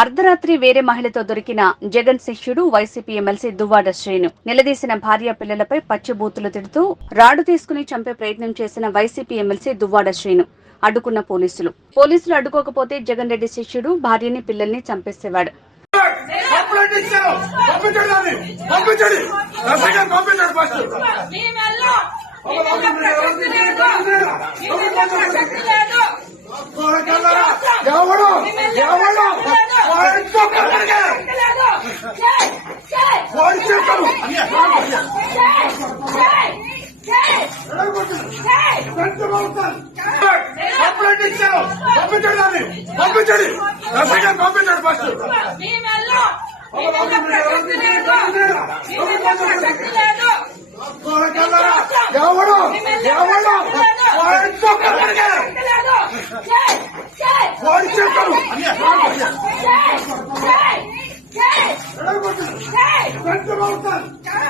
అర్ధరాత్రి వేరే మహిళతో దొరికిన జగన్ శిష్యుడు వైసీపీ ఎమ్మెల్సీ దువ్వాడ శ్రీను. నిలదీసిన భార్య పిల్లలపై పచ్చిబూతులు తిడుతూ రాడు తీసుకుని చంపే ప్రయత్నం చేసిన వైసీపీ ఎమ్మెల్సీ దువ్వాడ శ్రీను అడ్డుకున్న పోలీసులు అడ్డుకోకపోతే జగన్ రెడ్డి శిష్యుడు భార్యని పిల్లల్ని చంపేసేవాడు. Hey!